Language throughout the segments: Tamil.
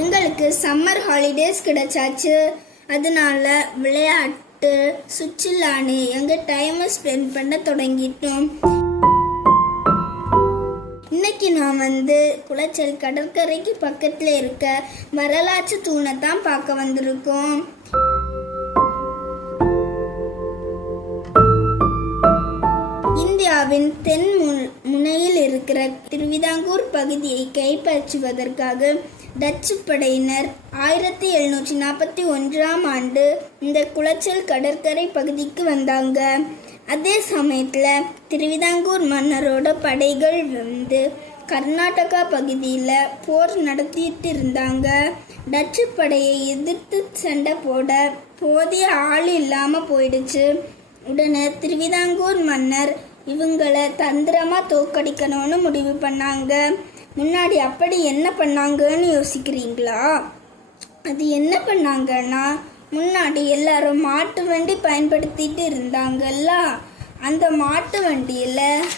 எங்களுக்கு சம்மர் ஹாலிடேஸ் கிடைச்சாச்சு. அதனால விளையாட்டு சுற்றுலான்னு எங்கள் டைமை ஸ்பெண்ட் பண்ண தொடங்கிட்டோம். இன்னைக்கு நான் குளச்சல் கடற்கரைக்கு பக்கத்தில் இருக்க வரலாற்று தூணை தான் பார்க்க வந்திருக்கோம். இந்தியாவின் தென் முனையில் இருக்கிற திருவிதாங்கூர் பகுதியை கைப்பற்றுவதற்காக டச்சு படையினர் 1741 ஆண்டு இந்த குளச்சல் கடற்கரை பகுதிக்கு வந்தாங்க. அதே சமயத்தில் திருவிதாங்கூர் மன்னரோட படைகள் கர்நாடகா பகுதியில் போர் நடத்திட்டு இருந்தாங்க. டச்சு படையை எதிர்த்து சண்டை போட போதிய ஆள் இல்லாமல் போயிடுச்சு. உடனே திருவிதாங்கூர் மன்னர் இவங்களை தந்திரமாக தோற்கடிக்கணும்னு முடிவு பண்ணாங்க. முன்னாடி அப்படி என்ன பண்ணாங்கன்னு யோசிக்கிறீங்களா? அது என்ன பண்ணாங்கன்னா, முன்னாடி எல்லாரும் மாட்டு வண்டி பயன்படுத்திட்டு இருந்தாங்கல்ல, அந்த மாட்டு வண்டியில்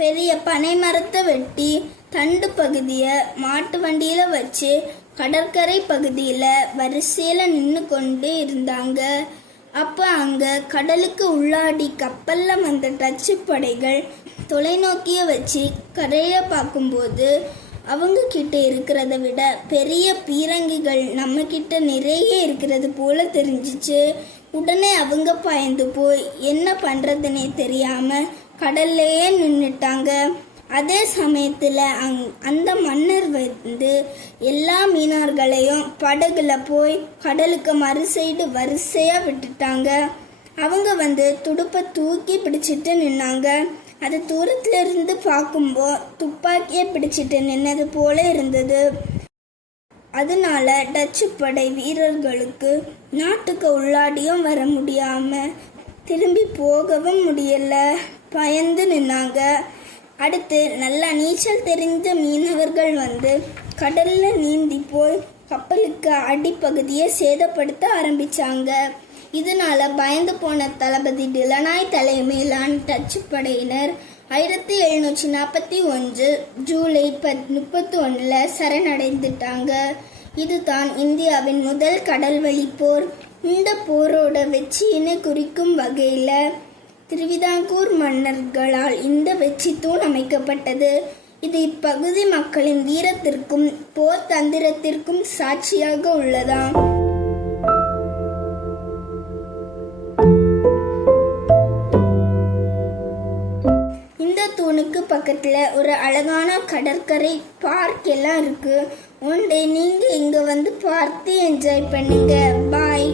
பெரிய பனை மரத்தை வெட்டி தண்டு பகுதியை மாட்டு வண்டியில் வச்சு கடற்கரை பகுதியில் வரிசையில் நின்று கொண்டு இருந்தாங்க. அப்போ அங்கே கடலுக்கு உள்ளாடி கப்பலில் வந்த டச்சு படைகள் தொலைநோக்கியை வச்சு கரையை பார்க்கும்போது அவங்க கிட்ட இருக்கிறத விட பெரிய பீரங்கிகள் நம்ம கிட்ட நிறைய இருக்கிறது போல தெரிஞ்சிச்சு. உடனே அவங்க பயந்து போய் என்ன பண்ணுறதுனே தெரியாமல் கடல்லையே நின்றுட்டாங்க. அதே சமயத்தில் அந்த மன்னர் எல்லா மீனவர்களையும் படகுல போய் கடலுக்கு மறு சைடு வரிசையாக விட்டுட்டாங்க. அவங்க துடுப்பை தூக்கி பிடிச்சிட்டு நின்னாங்க. அது தூரத்துல இருந்து பார்க்கும்போது துப்பாக்கியை பிடிச்சிட்டு நின்னது போல இருந்தது. அதனால டச்சு படை வீரர்களுக்கு நாட்டுக்கு உள்ளாடியும் வர முடியாம திரும்பி போகவும் முடியல, பயந்து நின்னாங்க. அடுத்து நல்லா நீச்சல் தெரிந்த மீனவர்கள் கடல்ல நீந்தி போய் கப்பலுக்கு அடிப்பகுதியை சேதப்படுத்த ஆரம்பிச்சாங்க. இதனால பயந்து போன தளபதி டிலனாய் தலைமையிலான டச்சு படையினர் 1741 ஜூலை 31 சரணடைந்துட்டாங்க. இதுதான் இந்தியாவின் முதல் கடல்வழி போர். இந்த போரோட வெற்றியினை குறிக்கும் வகையில் திருவிதாங்கூர் மன்னர்களால் இந்த வெற்றி தூண் அமைக்கப்பட்டது. இது இப்பகுதி மக்களின் வீரத்திற்கும் போர் தந்திரத்திற்கும் சாட்சியாக உள்ளதாம். இந்த தூணுக்கு பக்கத்தில் ஒரு அழகான கடற்கரை பார்க் எல்லாம் இருக்கு. ஒன் டே நீங்கள் இங்கே பார்த்து என்ஜாய் பண்ணுங்க. பாய்.